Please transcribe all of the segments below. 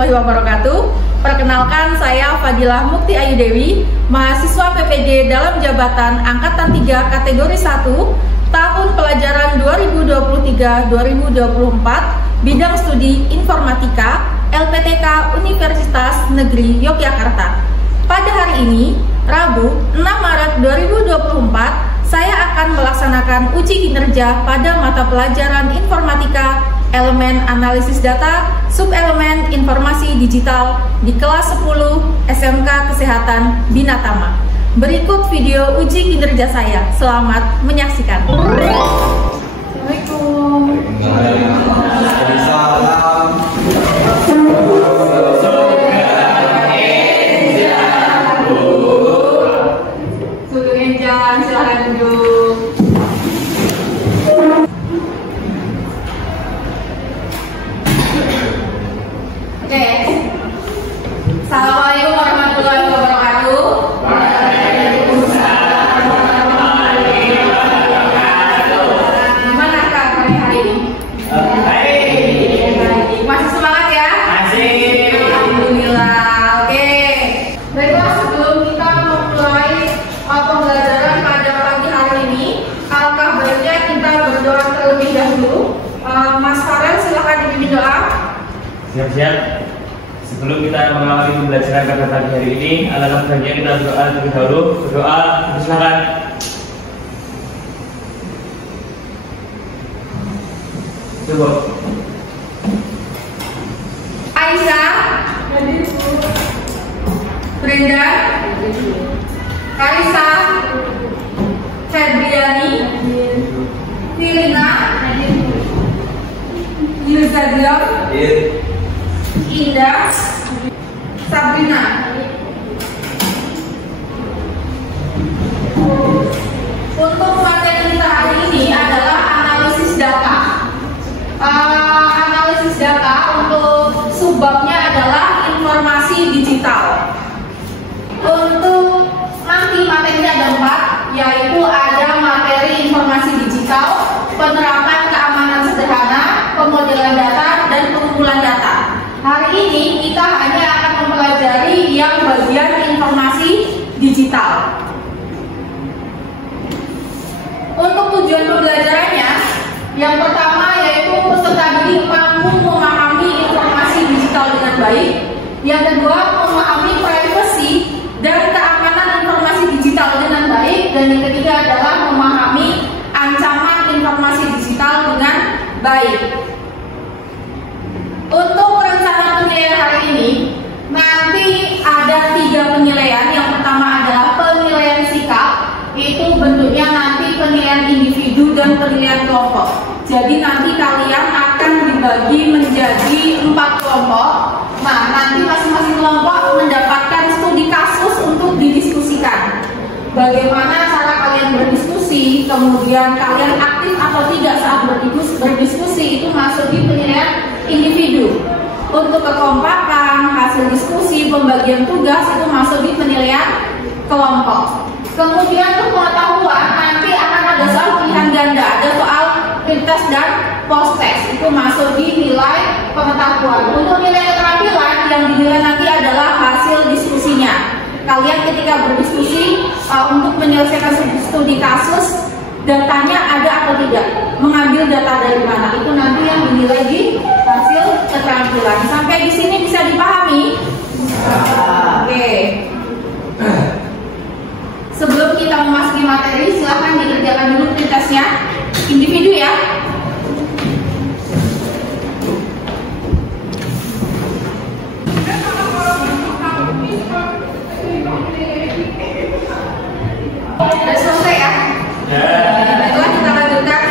warahmatullahi wabarakatuh. Perkenalkan, saya Fadilah Mukti Ayu Dewi, mahasiswa PPG dalam jabatan Angkatan 3 kategori 1, tahun pelajaran 2023-2024, bidang studi Informatika, LPTK Universitas Negeri Yogyakarta. Pada hari ini, Rabu 6 Maret 2024, saya akan melaksanakan uji kinerja pada mata pelajaran Informatika, elemen analisis data, subelemen informasi digital di kelas 10 SMK Kesehatan Binatama. Berikut video uji kinerja saya. Selamat menyaksikan. Assalamualaikum. Silahkan duduk. Oke. Assalamualaikum warahmatullahi wabarakatuh. Waalaikumsalam warahmatullahi wabarakatuh. Gimana kabarnya hari ini? Baik. Masih semangat ya? Masih. Alhamdulillah. Oke. Baiklah, sebelum kita memulai pembelajaran pada pagi hari ini, alangkah baiknya kita berdoa terlebih dahulu. Mas Farel, silakan dipimpin doa. Siap-siap. Sebelum kita mengawali pembelajaran pada pagi hari ini, alangkah baiknya kita berdoa terlebih dahulu. Berdoa, silakan. Coba. Aisyah, Brenda, Karisa, Febriani, Filina, Yuzadion, Indah, Sabrina. Untuk materi kita hari ini adalah analisis data. Analisis data untuk subbabnya adalah informasi digital. Untuk nanti materinya ada 4, yaitu ada materi informasi digital, penerapan keamanan sederhana, pemodelan data, dan pengumpulan data. Hari ini kita hanya akan mempelajari yang bagian informasi digital. Untuk tujuan pembelajarannya, yang pertama yaitu peserta didik mampu memahami informasi digital dengan baik. Yang kedua, memahami privasi dan keamanan informasi digital dengan baik. Dan yang ketiga adalah memahami ancaman informasi digital dengan baik. Untuk rencana penilaian hari ini, nanti ada 3 penilaian. Yang pertama adalah penilaian sikap. Itu bentuknya nanti penilaian individu dan penilaian kelompok. Jadi nanti kalian akan dibagi menjadi 4 kelompok. Nah, nanti masing-masing kelompok mendapatkan studi kasus untuk didiskusikan. Bagaimana cara kalian berdiskusi, kemudian kalian aktif atau tidak saat berdiskusi, itu masuk di penilaian individu. Untuk kekompakan, hasil diskusi, pembagian tugas, itu masuk di penilaian kelompok. Kemudian untuk pengetahuan, nanti akan ada soal pilihan ganda, ada soal pretest dan post-test, itu masuk di nilai pengetahuan. Untuk nilai keterampilan, yang dinilai nanti adalah hasil diskusinya. Kalian ketika berdiskusi untuk menyelesaikan studi kasus, datanya ada atau tidak, mengambil data dari mana, itu nanti yang dinilai di hasil keterampilan. Sampai di sini bisa dipahami? Oke. Sebelum kita memasuki materi, silahkan dikerjakan dulu pretestnya individu ya. Sudah selesai ya? Baiklah, kita lanjutkan.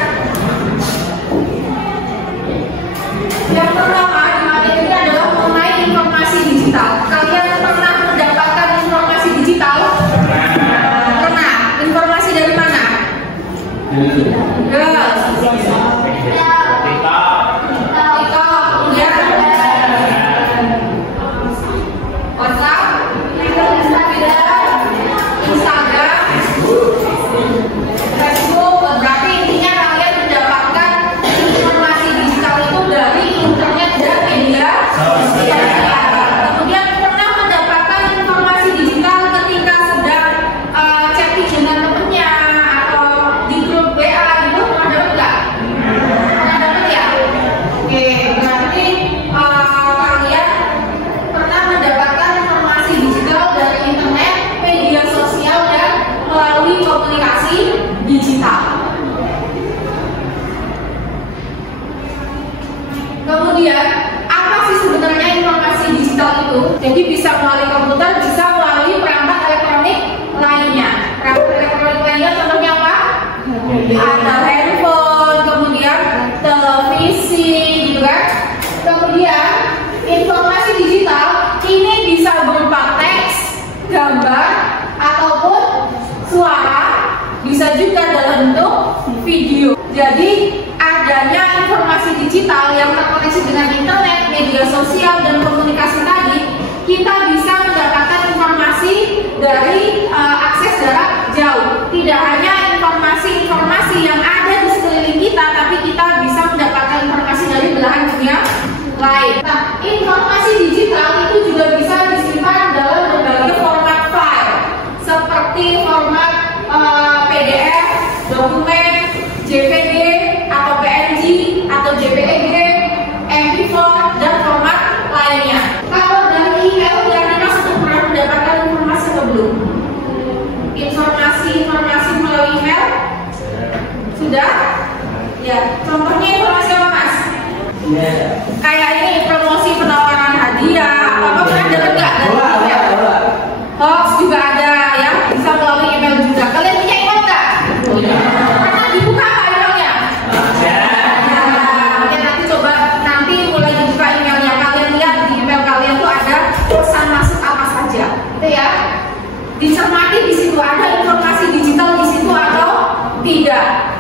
Yang pertama di materi ini adalah mengenai informasi digital. Kalian pernah mendapatkan informasi digital? Pernah. Informasi dari mana? Kemudian, apa sih sebenarnya informasi digital itu? Jadi bisa melalui komputer, bisa melalui perangkat elektronik lainnya. Perangkat elektronik lainnya contohnya apa? Ada handphone, kemudian televisi, gitu kan? Kemudian informasi digital ini bisa berupa teks, gambar, ataupun suara, bisa juga dalam bentuk video. Jadi adanya informasi digital yang terkoneksi dengan internet, media sosial, dan komunikasi tadi, kita bisa mendapatkan informasi dari akses jarak jauh. Tidak hanya informasi-informasi yang ada di sekeliling kita, tapi kita bisa mendapatkan informasi dari belahan dunia lain. Nah, informasi digital itu juga bisa disimpan dalam berbagai format file, seperti format PDF, dokumen, JPG, atau PNG, atau JPEG, MP4, dan format lainnya. Kalau dari email, kira-kira sudah pernah mendapatkan informasi atau belum? Informasi melalui email? Sudah? Ya, contohnya informasi apa, Mas? Kayak ini promosi penawaran hadiah, apa pernah dapat nggak? Hoax juga ada ya, bisa melalui email juga. Kalian punya email nggak? Pernah dibuka nggak emailnya? Oke, nanti coba mulai dibuka emailnya. Kalian lihat di email kalian tuh ada pesan masuk apa saja, gitu ya. Dicermati di situ ada informasi digital di situ atau tidak.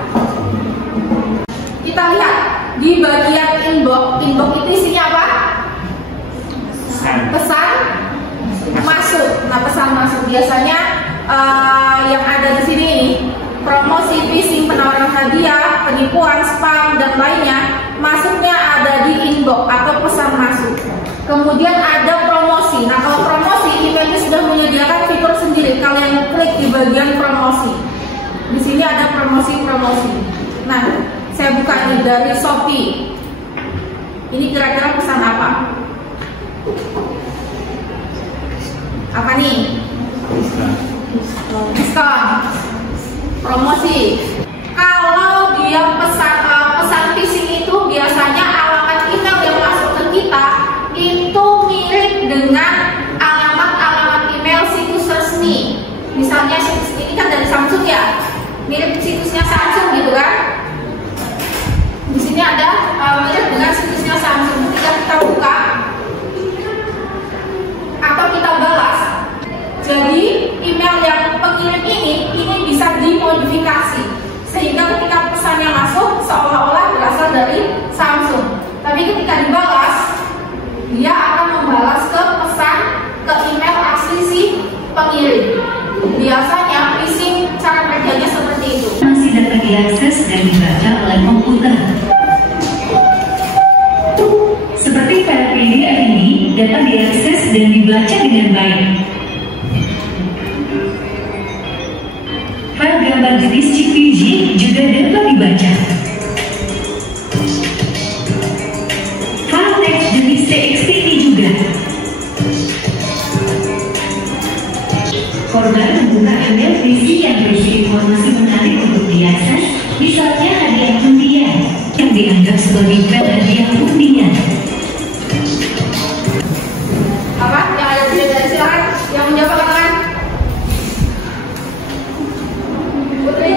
Kita lihat di bagian inbox itu isinya apa? Pesan masuk. Nah, pesan masuk biasanya yang ada di sini ini promosi, phishing, penawaran hadiah, penipuan, spam, dan lainnya masuknya ada di inbox atau pesan masuk. Kemudian ada promosi. Nah, kalau promosi emailnya sudah menyediakan fitur sendiri. Kalian klik di bagian promosi. Di sini ada promosi. Nah, saya buka ini dari Shopee. Ini kira-kira pesan apa? Apa nih? Diskon. Promosi. Kalau dia pesan phishing itu biasanya alamat email yang masuk ke kita itu mirip dengan alamat email situs resmi. Misalnya situs ini kan dari Samsung ya, mirip situsnya Samsung gitu kan? Di sini ada mirip dengan situsnya Samsung. Ketika kita buka atau kita balas, jadi email yang pengirim ini bisa dimodifikasi sehingga ketika pesannya masuk seolah-olah berasal dari Samsung. Tapi ketika dibalas, dia akan membalas ke pesan ke email asli si pengirim. Biasanya phishing cara kerjanya seperti itu. Masih dapat diakses dan dibaca oleh komputer. Seperti file PDF ini dapat diakses dan dibaca dengan baik. File gambar jenis JPG juga dapat dibaca. File teks jenis TXT ini juga. Korban membuka email phishing yang berisi informasi menarik untuk diakses, misalnya hadiah undian yang dianggap sebagai hadiah undian. Apa? Yang ada di sini silakan. Yang menjawab silakan. Putri.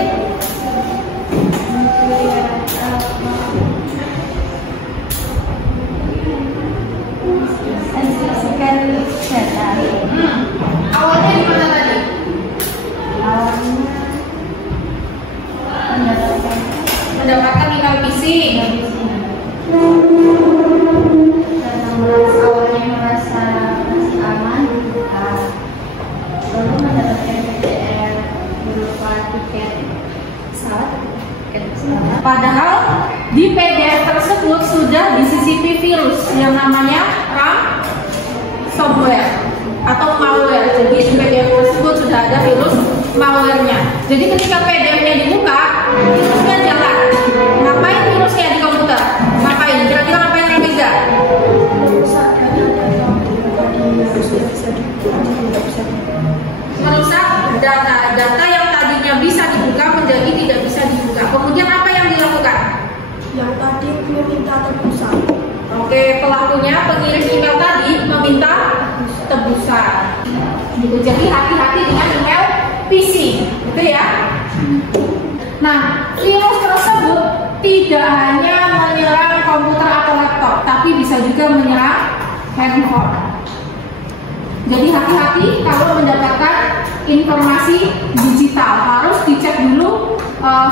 Awalnya di mana tadi? Mendapatkan email phishing. Awalnya merasa aman, lalu mendapatkan PDF berupa tiket pesawat. Padahal di PDF tersebut sudah disisipi virus yang namanya ransomware atau malware. Jadi di PDF tersebut sudah ada virus malware-nya. Jadi ketika PDF-nya dibuka, virusnya jalan. Ngapain virusnya di komputer? Ngapain? Kira-kira ngapain Ramiza? Merusak data yang tadinya bisa dibuka menjadi tidak bisa dibuka. Kemudian apa yang dilakukan? Yang tadi meminta terpusat. Oke, pelakunya pengirim email tadi meminta tebusan. Gitu. Jadi hati-hati dengan email phishing, gitu ya. Nah, virus tersebut tidak hanya menyerang komputer atau laptop, tapi bisa juga menyerang handphone. Jadi hati-hati kalau mendapatkan informasi digital, harus dicek dulu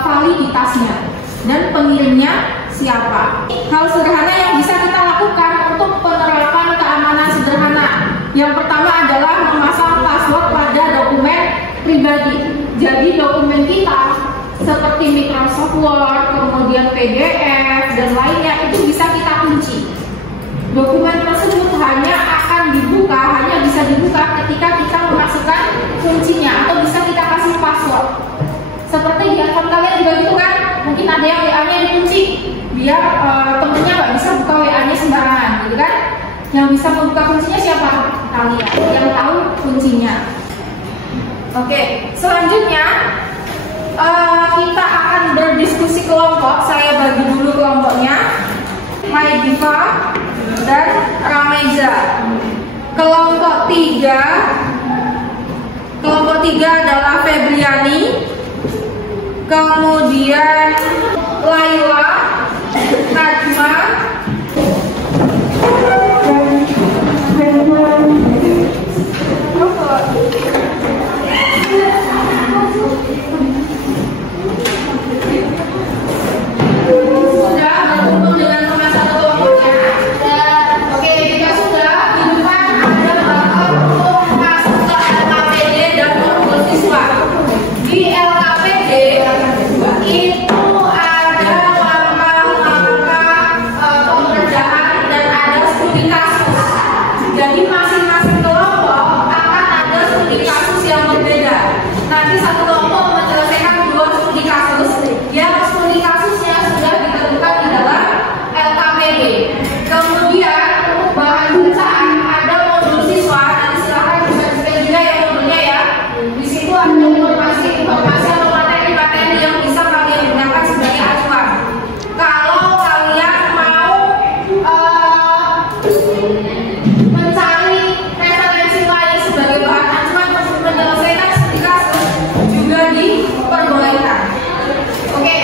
validitasnya dan pengirimnya siapa. Hal sederhana yang bisa kita lakukan untuk penerapan keamanan sederhana. Yang pertama adalah memasang password pada dokumen pribadi. Jadi dokumen kita seperti Microsoft Word, kemudian PDF dan lainnya itu bisa kita kunci. Dokumen tersebut hanya bisa dibuka ketika kita memasukkan kuncinya atau bisa kita kasih password. Seperti di handphone kalian juga gitu kan? Mungkin ada yang WA-nya dikunci biar temennya nggak bisa buka WA-nya sembarangan, gitu kan? Yang bisa membuka kuncinya siapa? Kalian yang tahu kuncinya. Oke, selanjutnya kita akan berdiskusi kelompok. Saya bagi dulu kelompoknya, Maidiva dan Rameza. Kelompok 3 adalah Febriani, kemudian Laila, Najma, sudah berkumpul dengan teman satu kelompoknya. Oke, jika sudah, di depan ada bakal untuk masuk ke LKPD dan modul siswa. Di LKPD itu ada langkah-langkah pengerjaan dan ada studi kasus. Jadi masing-masing kelompok akan ada studi kasus yang berbeda. Nanti satu kelompok menyelesaikan 2 studi kasus. Yang studi kasusnya sudah ditentukan di dalam LKPD. Kemudian bahan bacaan ada modul siswa. Nanti silahkan bisa dicek juga ya modulnya ya. Di situ ada informasi atau materi-materi yang bisa kalian gunakan sebagai acuan. Kalau kalian mau mencari referensi lain sebagai bahan acuan untuk menyelesaikan studi kasus juga diperbolehkan. Oke.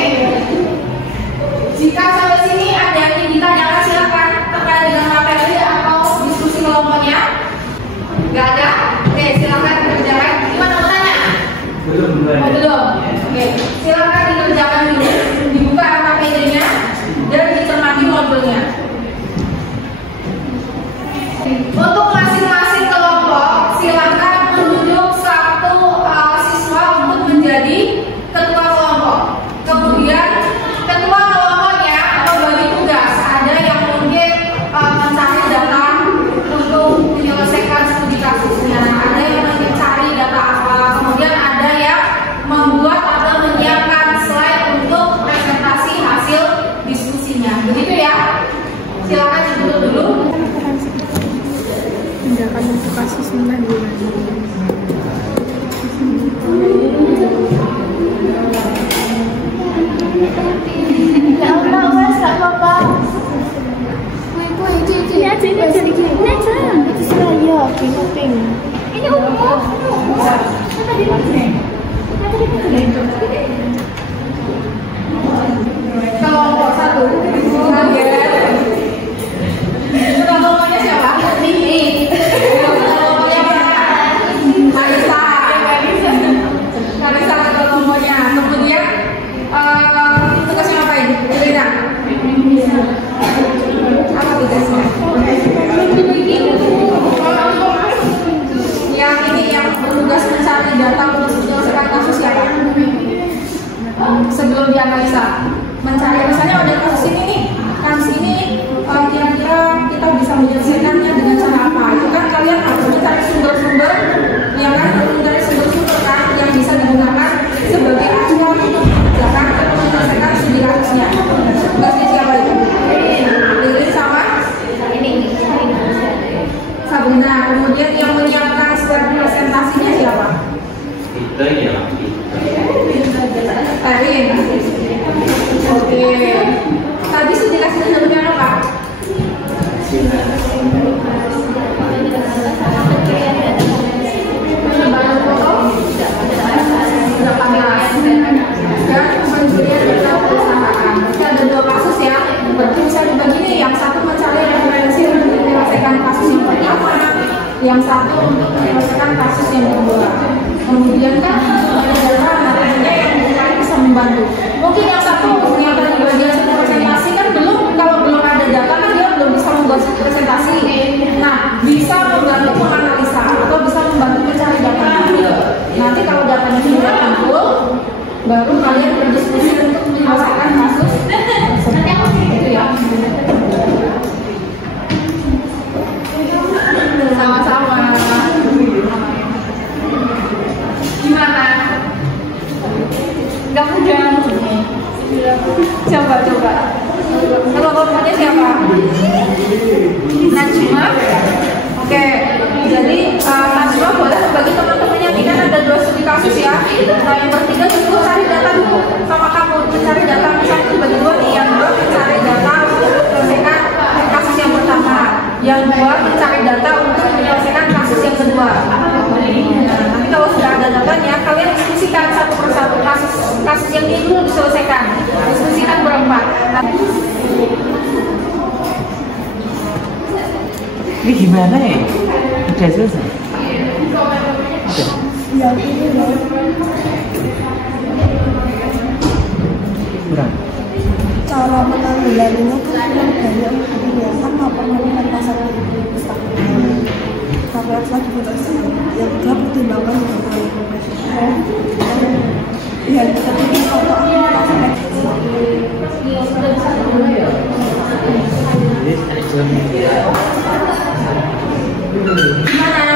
Jika sampai sini ada yang ingin ditanyakan silakan terkait dengan materi atau diskusi kelompoknya. Gak ada? Oke, silakan dikerjakan. Gimana mau tanya? Belum. Belum. Oke, silakan dikerjakan dulu. Dibuka LKPD-nya dan dicermati modulnya. Untuk masing-masing kelompok, silakan menunjuk satu siswa untuk menjadi ketua kelompok. Kemudian ketua kelompoknya atau bagi tugas, ada yang mungkin mencari data untuk menyelesaikan studi kasusnya, ada yang mencari data apa, kemudian ada yang membuat atau menyiapkan slide untuk presentasi hasil diskusinya. Begitu ya. Silakan ditutup dulu. Tindakan untuk kasus 9 bulan. Ya Allah, wes tak apa-apa. Ini aja. Itu saya, pink. Ini umum. Kelompok 1. Kelompoknya siapa? Ini. Kelompoknya Marisa kelompoknya. Kemudian tugasnya ngapain? Rina. Apa tugasnya? Yang ini yang bertugas mencari data untuk menyelesaikan kasus siapa? Sebelum dianalisa, mencari misalnya ada kasus ini nih, kasus ini kira-kira kita bisa menyelesaikannya dengan cara apa? Itu kan kalian harus mencari sumber-sumber, yang kan harus mencari sumber-sumber kan yang bisa digunakan sebagai acuan untuk mengerjakan atau menyelesaikan studi kasusnya. Tugasnya siapa itu? Ini sama? Sabrina. Kemudian yang menyiapkan slide presentasinya siapa? Erin. Oke. yang kedua mencari data untuk menyelesaikan kasus yang kedua. Nanti kalau sudah ada datanya, kalian diskusikan satu persatu kasus yang ini dulu diselesaikan. Diskusikan berempat. Ini gimana ya? Udah selesai? Ya, Kurang? cara menanggulanginya kan banyak ya kan nggak pernah pasal tapi harus lagi yang kedua pertimbangan ya tapi kalau Gimana?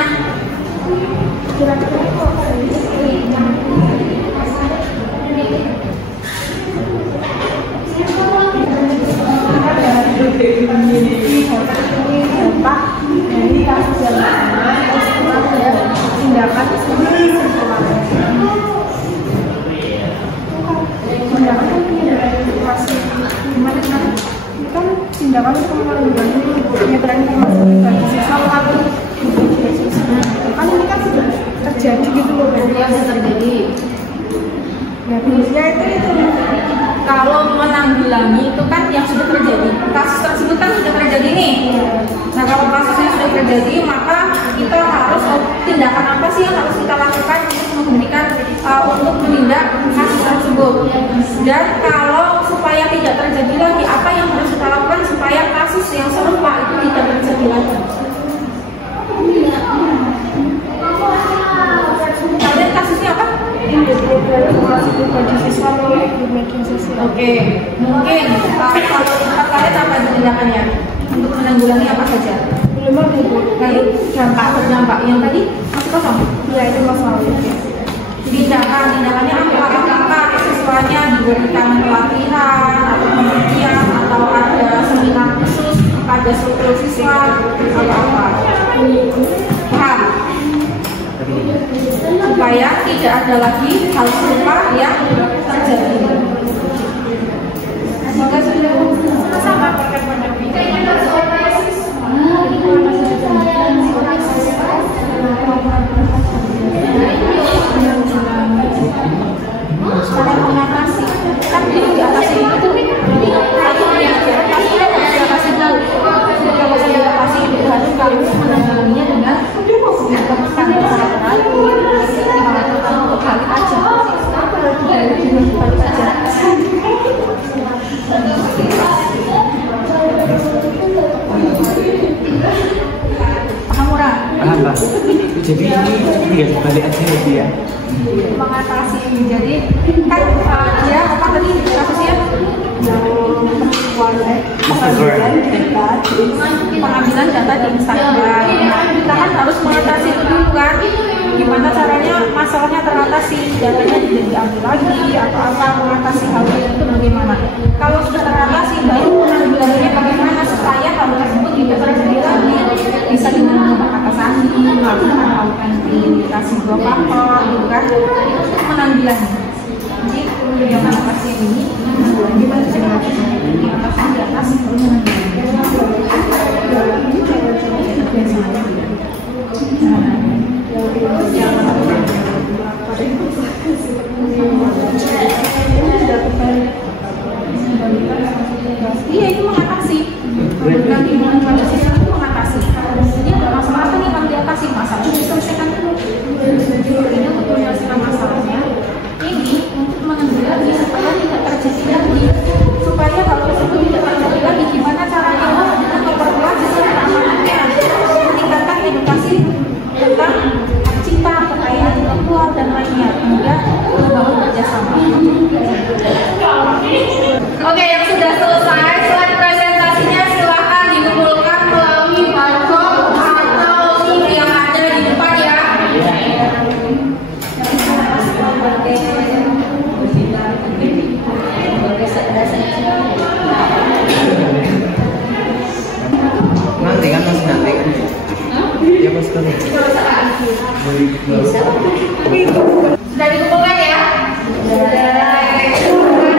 dari kasus yang sama tindakan informasi gimana kan tindakan untuk penyebaran informasi bagi siswa atau kan ini kan sudah terjadi gitu loh Sudah terjadi. ya biasanya itu Kalau menanggulangi itu kan yang sudah terjadi. Kasus tersebut kan sudah terjadi nih. Nah, kalau kasusnya sudah terjadi, maka kita harus tindakan apa sih yang harus kita lakukan untuk menindak kasus tersebut. Dan kalau supaya tidak terjadi lagi, apa yang harus kita lakukan supaya kasus yang serupa itu tidak terjadi lagi? Kalian kasusnya apa? Oke, mungkin kalau tempat kalian apa tindakannya untuk menanggulangi apa saja? Dampak yang tadi masih kosong. ya itu masalah Tindakannya apa? Apakah siswanya diberikan pelatihan atau penelitian atau ada seminar khusus pada struktur siswa atau apa? Paham? Supaya tidak ada lagi hal serupa yang terjadi. Semoga sudah sama. Cara mengatasi kan diatasi itu yang diatasi diatasi tahu kalau diatasi itu harus kalian menanggapinya dengan Paham, Pak. Jadi ini tinggal balik aja ya dia. Mengatasi ini. Jadi kan dia apa tadi kasusnya? Pengambilan data di Instagram. Kita kan harus mengatasi itu dulu kan. Gimana caranya masalahnya teratasi, datanya tidak diambil lagi atau apa, mengatasi hal itu bagaimana? Kalau sudah teratasi, baru penanggulangannya bagaimana supaya hal tersebut tidak terjadi lagi. Bisa dengan menggunakan kata sandi, melakukan identifikasi dua faktor, gitu kan? Itu penanggulangan. Jadi kegiatan atasi ini gimana sih mengatasi di atas iya itu mengatasi bukan himpunan pada siswa itu mengatasi jadi ada masalah apa nih kalau diatasi masalah diselesaikan dulu ini untuk menyelesaikan masalahnya ini untuk menanggulangi supaya tidak terjadi lagi supaya kalau itu tidak terjadi lagi gimana caranya untuk memperkuat sistem keamanannya meningkatkan edukasi tentang hak cipta kekayaan intelektual dan lainnya hingga membangun kerjasama. Oke, yang sudah selesai slide presentasinya silahkan dikumpulkan melalui barcode atau link yang ada di depan ya. Nanti kan masih nanti kan? Ya pas kali. Sudah dikumpulkan ya? Sudah.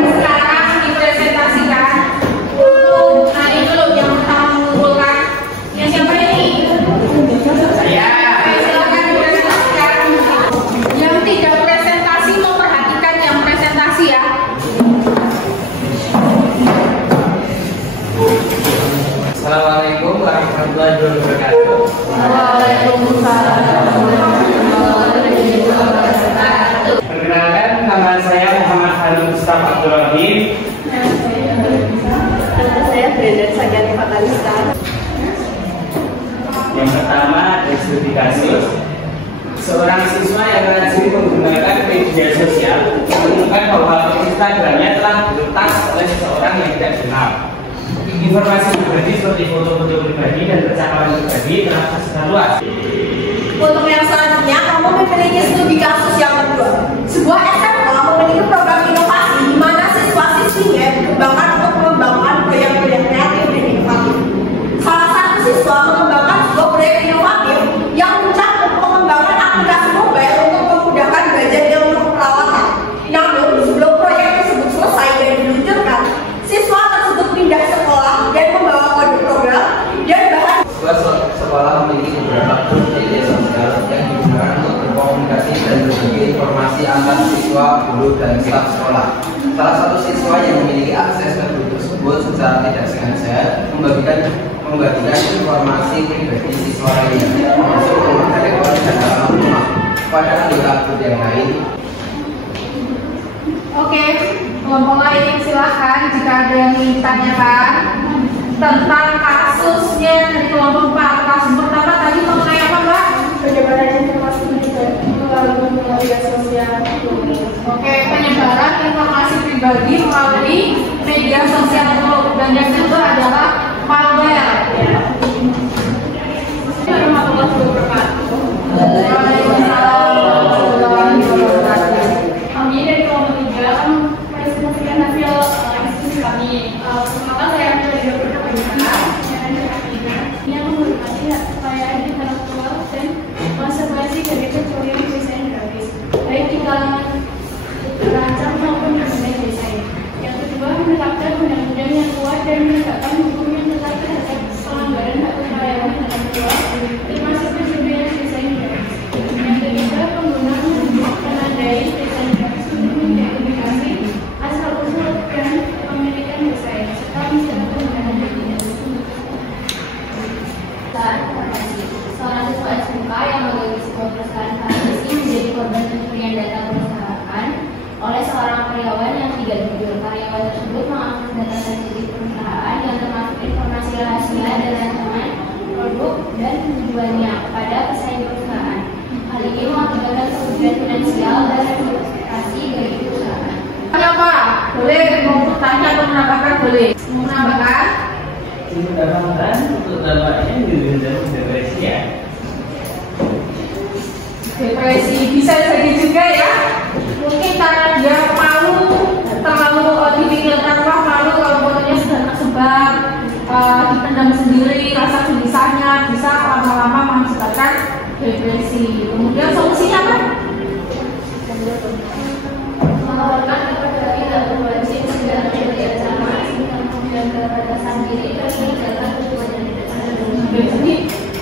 Sekarang dipresentasikan. Nah ini dulu yang pertama mengumpulkan. Yang siapa Assalamualaikum warahmatullahi wabarakatuh. Waalaikumsalam warahmatullahi wabarakatuh. Perkenalkan, nama saya Muhammad Hanum Mustafa Abdul Rahim. Saya Brenda Sagyani Fatalista. Yang pertama, studi kasus. Seorang siswa yang rajin menggunakan media sosial menemukan bahwa Instagramnya telah diretas oleh seseorang yang tidak dikenal. Informasi pribadi seperti foto-foto pribadi dan percakapan pribadi telah tersebar luas. Untuk yang selanjutnya, kamu memiliki studi kasus yang kedua. Sebuah SMK memiliki program inovasi di mana siswa-siswinya dikembangkan untuk mengembangkan proyek-proyek kreatif dan inovatif. Salah satu siswa mengembangkan sebuah proyek inovatif yang mencakup pengembangan aplikasi mobile untuk memudahkan belajar ilmu perawatan. Namun, sebelum proyek tersebut selesai dan diluncurkan, siswa tersebut pindah sekolah dan membawa kode program dan bahan. Sekolah memiliki beberapa grup media sosial yang digunakan untuk berkomunikasi dan berbagi informasi antar siswa, guru, dan staf sekolah. Salah satu siswa yang memiliki akses ke grup tersebut secara tidak sengaja membagikan informasi pribadi siswa lainnya, termasuk nomor telepon dan alamat rumah, pada anggota grup yang lain. Oke, kelompok lain silakan jika ada yang ingin ditanyakan tentang kasusnya dari kelompok 4. Kasus pertama tadi mengenai apa, Mbak? Penyebaran informasi melalui media sosial. Oke, penyebaran informasi pribadi melalui media sosial dan yang kedua adalah malware. Kami dari kelompok 3 akan presentasikan hasil diskusi kami. Maka saya ambil dari beberapa pendidikan yang menghormati supaya intelektual dan konsekuensi dari tutorial desain grafis, baik di kalangan perancang maupun desain desain. Yang kedua, menetapkan undang-undang yang kuat dan menegakkan hukum yang tetap terhadap pelanggaran hak karyawan intelektual, termasuk tutorial desain grafis. Yang ketiga, penggunaan menandai desain grafis untuk mengidentifikasi asal-usul dan pemilikan desain serta menjaga penggunaan media. Seorang siswa SMK yang menggelar sebuah perusahaan farmasi menjadi korban pencurian data perusahaan oleh seorang karyawan yang tidak jujur. Karyawan tersebut mengakses data sensitif perusahaan yang termasuk informasi rahasia dan rancangan produk dan tujuannya kepada pesaing perusahaan. Hal ini mengakibatkan kerugian finansial dan reputasi dari perusahaan. Apa? Boleh mau bertanya atau menambahkan? Boleh. Mau menambahkan? Menambahkan untuk dampaknya juga depresi ya. Depresi bisa jadi juga ya. Mungkin karena dia malu, terlalu dipikirkan malu kalau fotonya sudah tersebar, dipendam sendiri, rasa gelisahnya bisa lama-lama mengakibatkan depresi. Kemudian solusinya apa? Melaporkan kepada tidak berwajib segala media sama dan kebebasan diri dan menjaga tujuan yang tidak sesuai. Jadi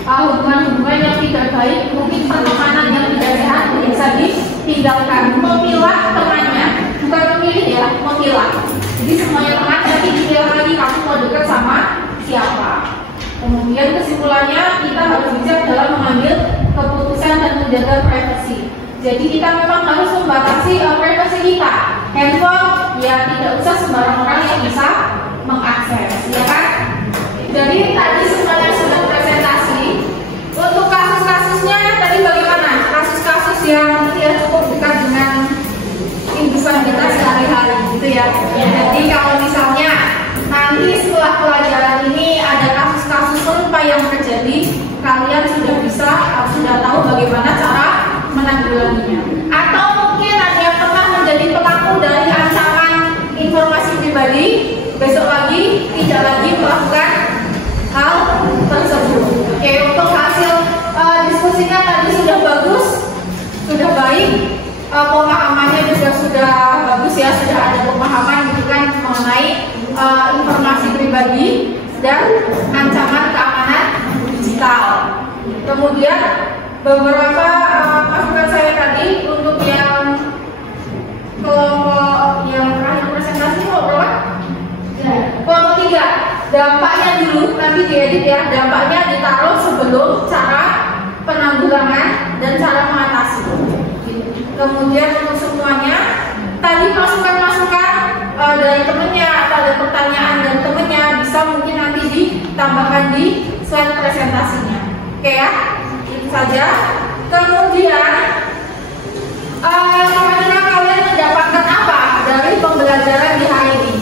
hubungan-hubungan yang tidak baik, mungkin pertemanan yang tidak sehat bisa ditinggalkan. Memilah temannya, bukan memilih ya, memilah. Jadi semuanya teman nanti dipilih lagi kamu mau dekat sama siapa. Kemudian kesimpulannya kita harus bijak dalam mengambil keputusan dan menjaga privasi. Jadi kita memang harus membatasi privasi kita. Handphone ya tidak usah sembarang orang yang bisa mengakses, ya kan? Jadi tadi semuanya sudah presentasi. Untuk kasus-kasusnya tadi bagaimana? Kasus-kasus yang ya cukup dekat dengan kehidupan kita sehari-hari, gitu ya. Jadi kalau misalnya nanti setelah pelajaran ini ada kasus-kasus serupa yang terjadi, kalian sudah tahu bagaimana cara menanggulanginya. Atau mungkin ada yang pernah menjadi pelaku dari ancaman informasi pribadi, besok lagi tidak lagi melakukan hal tersebut. Oke, untuk hasil diskusinya tadi sudah bagus, sudah baik, pemahamannya juga sudah bagus ya, sudah ada pemahaman gitu kan mengenai informasi pribadi dan ancaman keamanan digital. Kemudian beberapa masukan saya tadi untuk yang kelompok yang terakhir presentasi kelompok berapa? Kelompok 3. Dampaknya dulu nanti diedit ya, dampaknya ditaruh sebelum cara penanggulangan dan cara mengatasi. Kemudian untuk semuanya tadi masukan-masukan dari temennya atau ada pertanyaan dari temennya bisa mungkin nanti ditambahkan di slide presentasinya. Oke ya, itu saja. Kemudian kira-kira kalian mendapatkan apa dari pembelajaran di hari ini?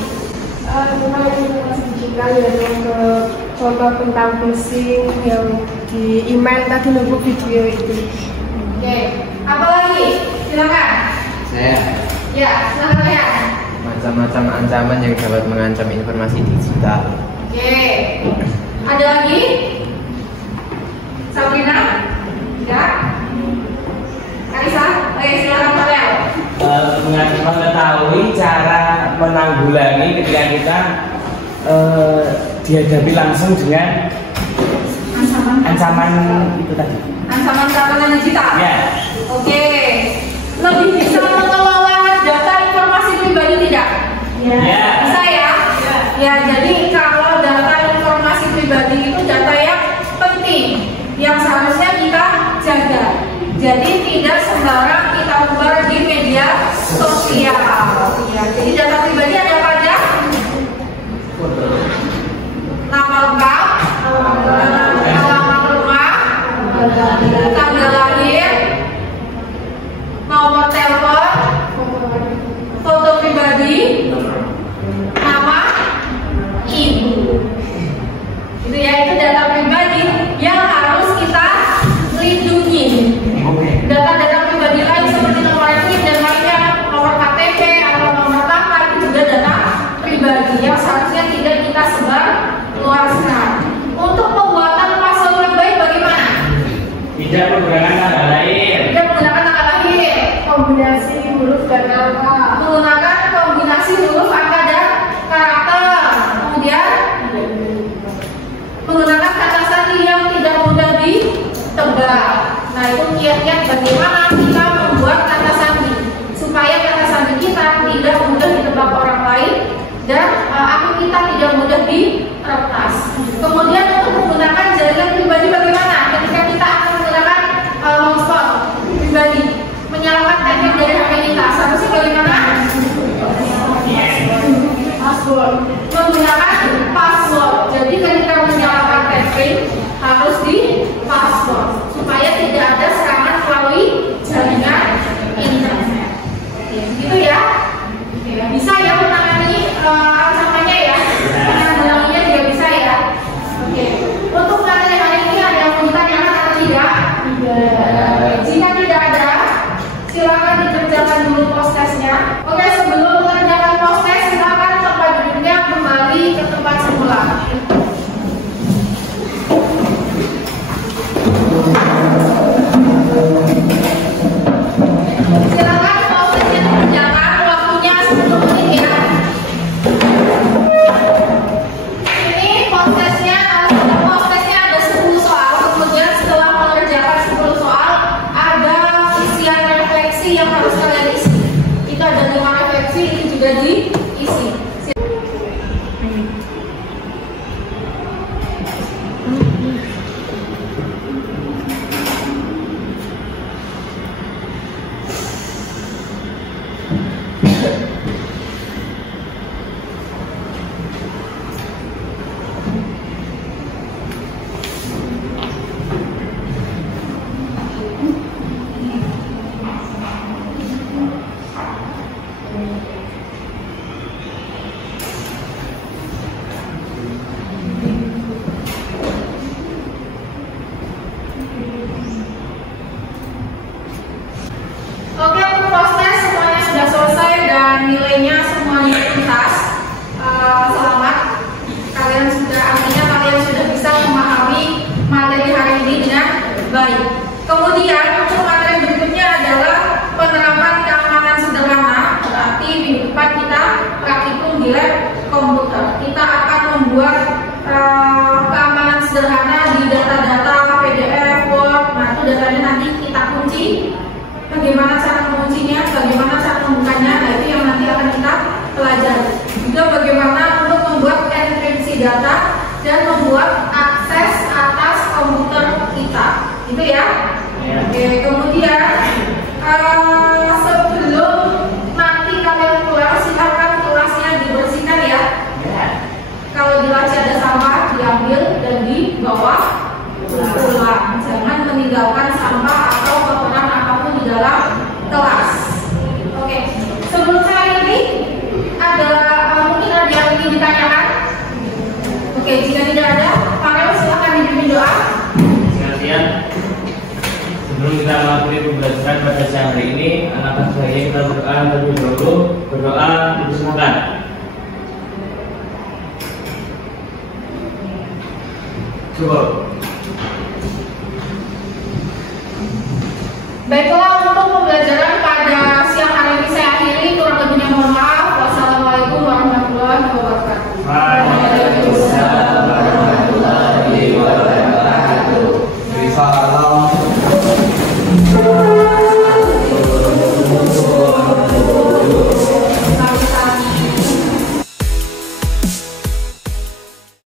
Ke contoh tentang phishing yang di email tadi nunggu video itu. Oke, apa lagi? Silakan. Saya. Ya, silakan ya. Macam-macam ancaman yang dapat mengancam informasi digital. Oke, ada lagi? Sabrina? Tidak? Karisa? Oke, silakan Farel. Mengetahui cara menanggulangi ketika kita dihadapi langsung dengan ancaman itu tadi. Ancaman keamanan digital. Ya. Oke. Lebih bisa mengelola data informasi pribadi tidak? Ya. Bisa ya? Ya, jadi kalau data informasi pribadi itu data yang penting yang seharusnya kita jaga. Jadi tidak sembarang kita umbar di media sosial. Ya, jadi data pribadi ada apa aja? Nama lengkap, alamat rumah, tanggal lahir, nomor telepon, foto pribadi, nama ibu. Itu ya, itu data pribadi yang harus kita lindungi. Data-data pribadi lain seperti nomor rekening dan lainnya, nomor KTP atau nomor nama itu juga data pribadi yang seharusnya tidak kita sebar luaskan. Untuk pembuatan password yang baik bagaimana? Tidak menggunakan tanggal lahir. Tidak menggunakan tanggal lahir. Kombinasi huruf dan angka. Menggunakan kombinasi huruf, angka dan karakter. Kemudian menggunakan kata sandi yang tidak mudah ditebak. Nah, itu kiat-kiat bagaimana kita membuat kata sandi supaya kata sandi kita tidak mudah ditebak orang lain dan akun kita tidak mudah diretas. Kemudian untuk menggunakan jaringan pribadi bagaimana? Ketika kita akan menggunakan hotspot pribadi, menyalakan teknik dari HP kita, seharusnya bagaimana? Password. Menggunakan password. Jadi ketika menyalakan teknik harus di password supaya tidak ada serangan melalui jaringan internet. Oke, gitu ya. Oke, bisa ya menangani ancamannya ya. Menanggulanginya juga bisa ya. Oke. kita. Itu ya. Ya. Oke, kemudian sebelum nanti kalian keluar silakan kelasnya dibersihkan ya. Ya. Kalau di laci ada sampah diambil dan dibawa pulang. Jangan meninggalkan sampah atau kotoran apapun di dalam kelas. Oke, sebelum saya ini ada mungkin ada yang ingin ditanyakan. Oke, jika tidak ada, panel silakan dipimpin doa. Sekalian, sebelum kita mengakhiri pembelajaran pada siang hari ini, anak bangsa ini kita berdoa terlebih dahulu. Berdoa dipersilakan. Cukup. Baiklah, untuk pembelajaran